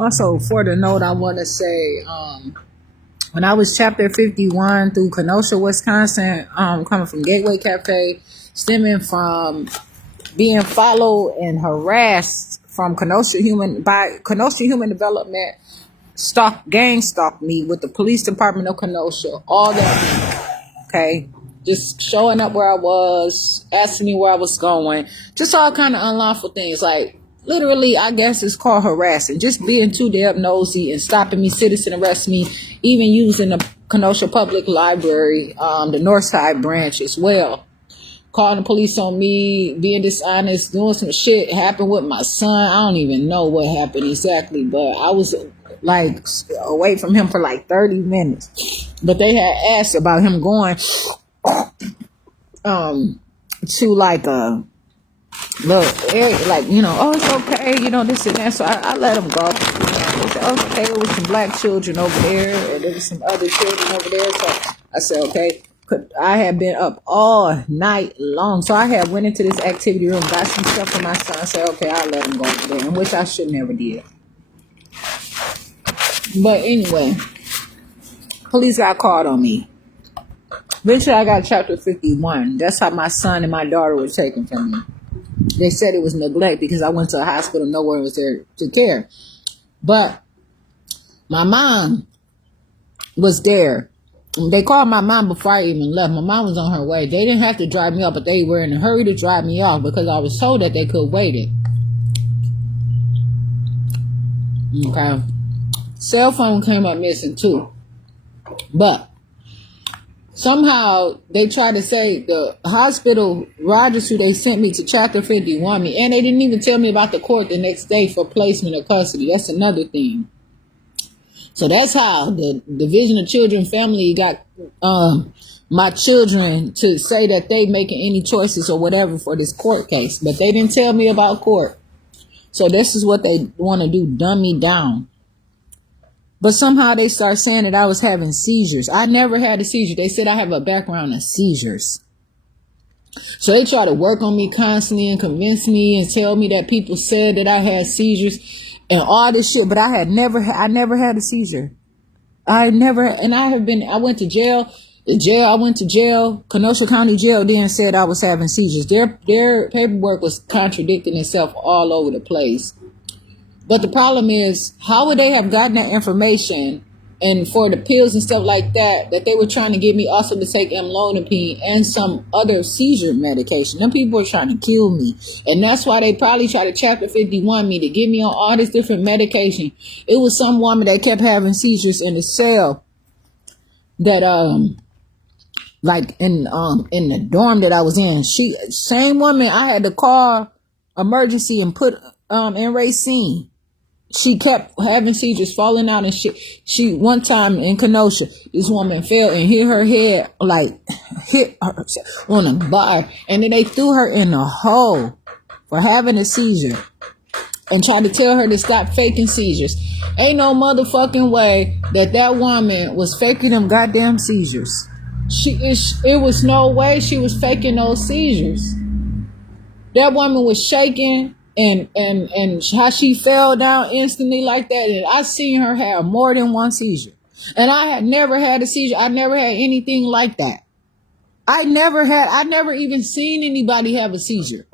Also, for the note, I want to say, when I was chapter 51 through Kenosha, Wisconsin, coming from Gateway Cafe, stemming from being followed and harassed from Kenosha Human Development, gang stalked me with the police department of Kenosha, all that, okay? Just showing up where I was, asking me where I was going, just all kind of unlawful things, like, literally, I guess it's called harassing. Just being too damn nosy and stopping me, citizen arrest me, even using the Kenosha Public Library, the Northside branch as well. Calling the police on me, being dishonest, doing some shit happened with my son. I don't even know what happened exactly, but I was like away from him for like 30 minutes. But they had asked about him going to like a look, like, oh, it's okay, this and that. So I let him go. They said, oh, okay, there was some black children over there, and there was some other children over there. So I said, okay. I had been up all night long. So I had went into this activity room, got some stuff for my son, said, okay, I'll let him go over there, which I should never did. But anyway, police got called on me. Eventually, I got chapter 51. That's how my son and my daughter were taken from me. They said it was neglect because I went to a hospital, no one was there to care. But my mom was there. They called my mom before I even left. My mom was on her way. They didn't have to drive me off, but they were in a hurry to drive me off because I was told that they could wait it. Okay. Cell phone came up missing too. But somehow they tried to say the hospital, Rogers, who they sent me to chapter 51 me, and they didn't even tell me about the court the next day for placement of custody. That's another thing. So that's how the Division of Children Family got my children to say that they making any choices or whatever for this court case. But they didn't tell me about court. So this is what they want to do, dumb me down. But somehow they start saying that I was having seizures. I never had a seizure. They said I have a background of seizures. So they try to work on me constantly and convince me and tell me that people said that I had seizures and all this shit, but I never had a seizure. I went to jail. I went to jail. Kenosha County Jail then said I was having seizures. Their paperwork was contradicting itself all over the place. But the problem is, how would they have gotten that information? And for the pills and stuff like that they were trying to get me also to take amlodipine and some other seizure medication. Them people were trying to kill me. And that's why they probably tried to chapter 51 me to get me on all this different medication. It was some woman that kept having seizures in the cell that, like in the dorm that I was in. Same woman, I had to call emergency and put, in Racine. She kept having seizures, falling out and shit. She, one time in Kenosha, this woman fell and hit her head, hit her on a bar. And then they threw her in a hole for having a seizure and tried to tell her to stop faking seizures. Ain't no motherfucking way that woman was faking them goddamn seizures. It was no way she was faking those seizures. That woman was shaking. And how she fell down instantly like that. And I seen her have more than one seizure. And I had never had a seizure. I never had anything like that. I never even seen anybody have a seizure.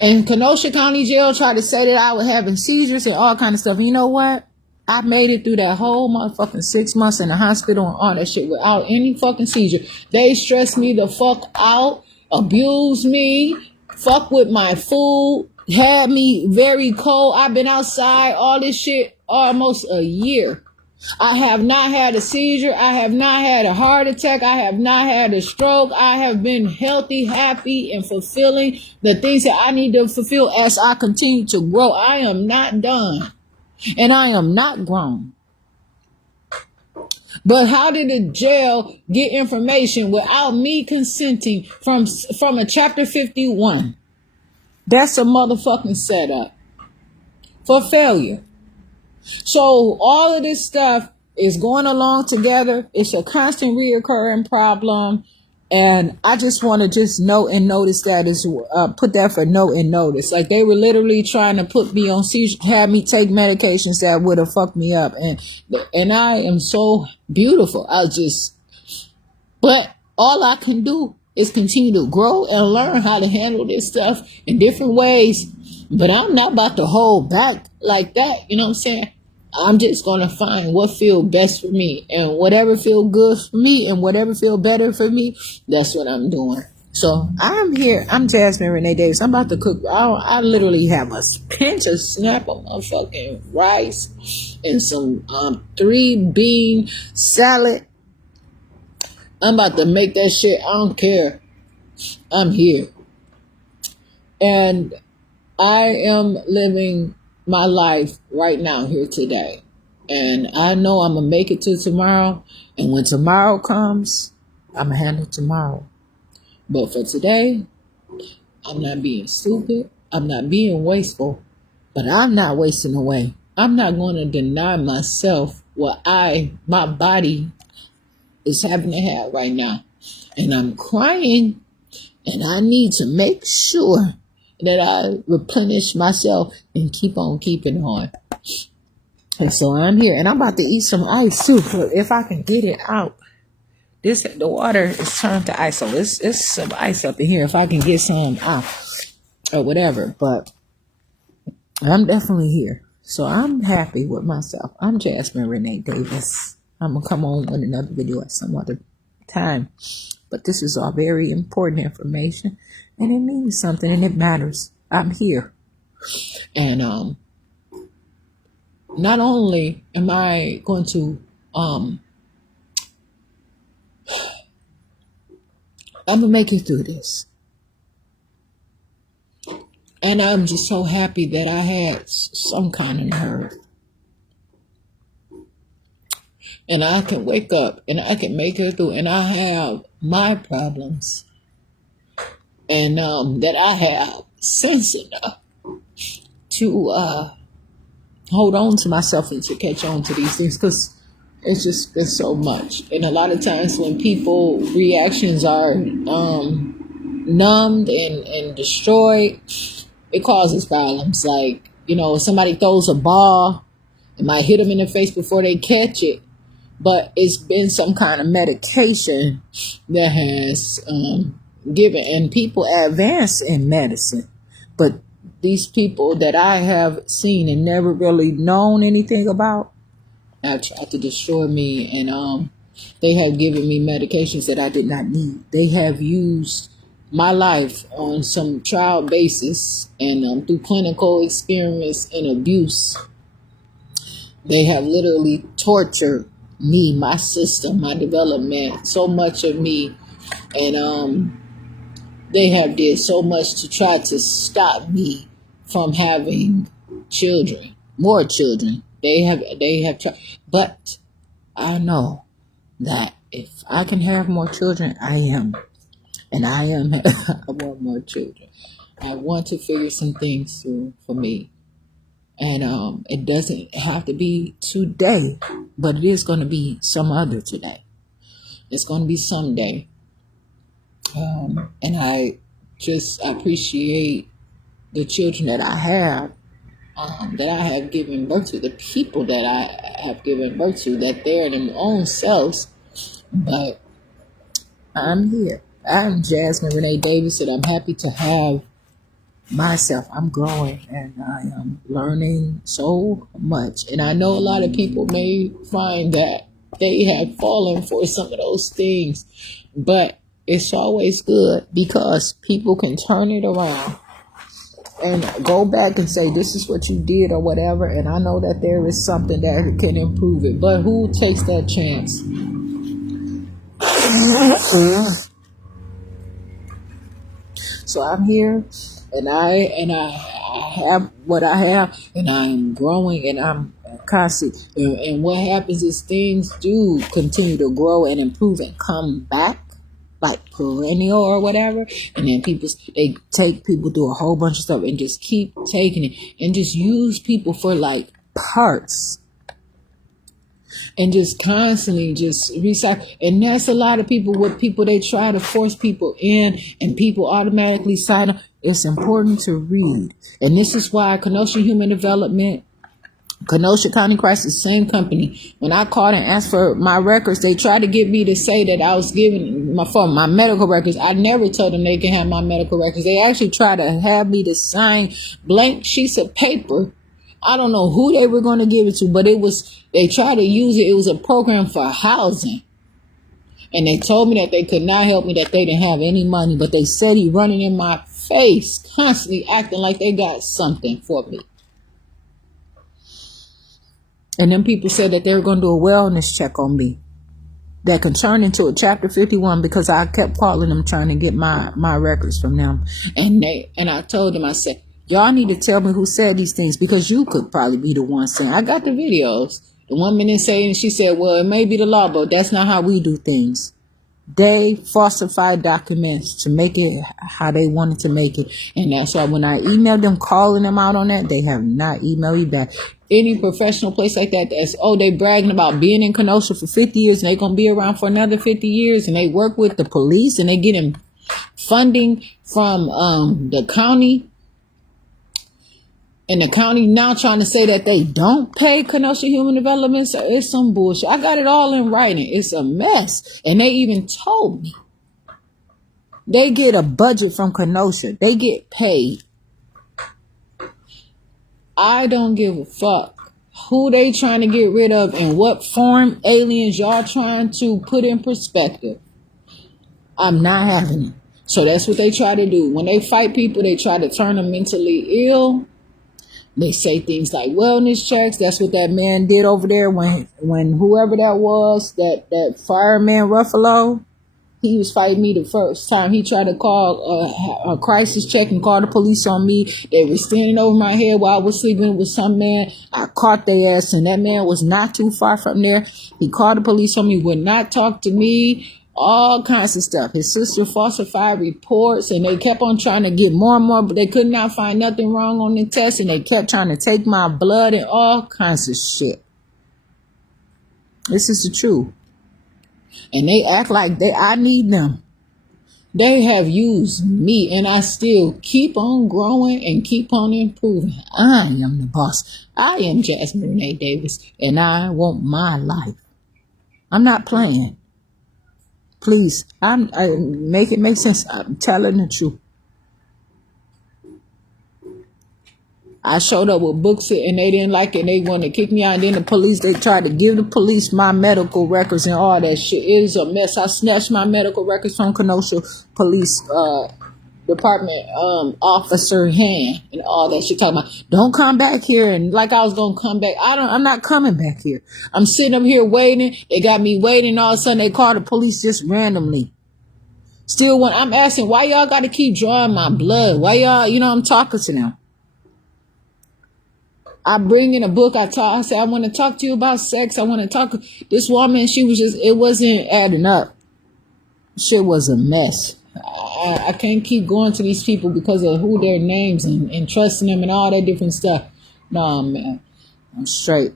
And Kenosha County Jail tried to say that I was having seizures and all kind of stuff. And you know what? I made it through that whole motherfucking 6 months in the hospital and all that shit without any fucking seizure. They stressed me the fuck out, abused me, fuck with my food, had me very cold. I've been outside, all this shit, almost a year. I have not had a seizure. I have not had a heart attack. I have not had a stroke. I have been healthy, happy, and fulfilling the things that I need to fulfill as I continue to grow. I am not done. And I am not grown. But how did the jail get information without me consenting from a chapter 51? That's a motherfucking setup for failure. So all of this stuff is going along together. It's a constant reoccurring problem. And I just want to just note and notice that is put that for note and notice. Like they were literally trying to put me on seizure, have me take medications that would have fucked me up. And I am so beautiful. But all I can do is continue to grow and learn how to handle this stuff in different ways. But I'm not about to hold back like that. You know what I'm saying? I'm just going to find what feels best for me, and whatever feels good for me and whatever feels better for me, that's what I'm doing. So I'm here. I'm Jasmine Renee Davis. I'm about to cook. I literally have a pinch of snap of motherfucking rice and some 3-bean salad. I'm about to make that shit. I don't care. I'm here. And I am living my life right now, here today. And I know I'm going to make it to tomorrow. And when tomorrow comes, I'm going to handle tomorrow. But for today, I'm not being stupid. I'm not being wasteful. But I'm not wasting away. I'm not going to deny myself what my body is having to have right now. And I'm crying. And I need to make sure that I replenish myself and keep on keeping on. And so I'm here, and I'm about to eat some ice too, if I can get it out. The water is turned to ice, so it's some ice up in here. If I can get some out or whatever, but I'm definitely here. So I'm happy with myself. I'm Jasmine Renee Davis. I'm gonna come on with another video at some other time. But this is all very important information, and it means something, and it matters. I'm here. And not only am I going to I'm gonna make it through this. And I'm just so happy that I had some kind of nerve. And I can wake up and I can make it through, and I have my problems, and that I have sense enough to hold on to myself and to catch on to these things, because it's just been so much. And a lot of times when people reactions are numbed and destroyed, it causes problems. Like, if somebody throws a ball, it might hit them in the face before they catch it. But it's been some kind of medication that has given, and people advance in medicine. But these people that I have seen and never really known anything about have tried to destroy me, and they have given me medications that I did not need. They have used my life on some trial basis, and through clinical experiments and abuse. They have literally tortured me, my system, my development, so much of me, and they have did so much to try to stop me from having children, more children. They have tried, but I know that if I can have more children, I am. I want more children. I want to figure some things through for me. And it doesn't have to be today, but it is going to be some other today. It's going to be someday. And I just appreciate the children that I have given birth to, the people that I have given birth to, that they're in their own selves. But I'm here. I'm Jasmine Renee Davis, and I'm happy to have myself. I'm growing, and I am learning so much. And I know a lot of people may find that they have fallen for some of those things, but it's always good because people can turn it around and go back and say, this is what you did or whatever. And I know that there is something that can improve it, but who takes that chance? So I'm here, and I have what I have, and I'm growing, and I'm constant. And what happens is things do continue to grow and improve and come back, like perennial or whatever. And then they take people through a whole bunch of stuff and just keep taking it and just use people for like parts. and just constantly just recycle. And that's a lot of people, what people, they try to force people in and people automatically sign up. It's important to read. And this is why Kenosha Human Development, Kenosha County Crisis, same company. When I called and asked for my records, they tried to get me to say that I was giving my medical records. I never told them they can have my medical records. They actually tried to have me to sign blank sheets of paper. I don't know who they were going to give it to, but they tried to use it. It was a program for housing. And they told me that they could not help me, that they didn't have any money, but they said he running in my face, constantly acting like they got something for me. And then people said that they were going to do a wellness check on me that could turn into a Chapter 51 because I kept calling them trying to get my records from them. And I told them, I said, y'all need to tell me who said these things because you could probably be the one saying. I got the videos. The woman is saying, she said, well, it may be the law, but that's not how we do things. They falsified documents to make it how they wanted to make it. And that's why when I emailed them, calling them out on that, they have not emailed me back. Any professional place like that, they bragging about being in Kenosha for 50 years and they're going to be around for another 50 years and they work with the police and they getting funding from the county. And the county now trying to say that they don't pay Kenosha Human Development. So it's some bullshit. I got it all in writing. It's a mess. And they even told me they get a budget from Kenosha. They get paid. I don't give a fuck who they trying to get rid of and what form aliens y'all trying to put in perspective. I'm not having it. So that's what they try to do. When they fight people, they try to turn them mentally ill. They say things like wellness checks. That's what that man did over there when whoever that was, that fireman Ruffalo, he was fighting me the first time. He tried to call a crisis check and call the police on me. They were standing over my head while I was sleeping with some man. I caught their ass, and that man was not too far from there. He called the police on me, would not talk to me. All kinds of stuff. His sister falsified reports and they kept on trying to get more and more, but they could not find nothing wrong on the test and they kept trying to take my blood and all kinds of shit. This is the truth. And they act like I need them. They have used me and I still keep on growing and keep on improving. I am the boss. I am Jasmine Renee Davis and I want my life. I'm not playing. Please, I make it make sense. I'm telling the truth. I showed up with books and they didn't like it. They wanted to kick me out. And then the police, they tried to give the police my medical records and all that shit. It is a mess. I snatched my medical records from Kenosha Police Department officer hand and all that shit. Talking about, don't come back here. And like I was going to come back. I'm not coming back here. I'm sitting up here waiting. They got me waiting. All of a sudden they called the police just randomly. Still, when I'm asking, why y'all got to keep drawing my blood? Why y'all, I'm talking to them. I bring in a book. I say, I want to talk to you about sex. I want to talk. This woman, she was just, it wasn't adding up. Shit was a mess. I can't keep going to these people because of who their names and trusting them and all that different stuff. No, man. I'm straight.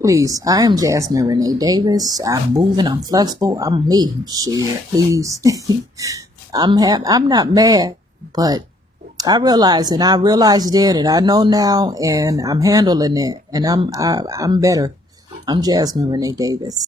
Please, I am Jasmine Renee Davis. I'm moving. I'm flexible. I'm me. Shit, please. I'm not mad, but I realized then, and I know now, and I'm handling it, and I'm better. I'm Jasmine Renee Davis.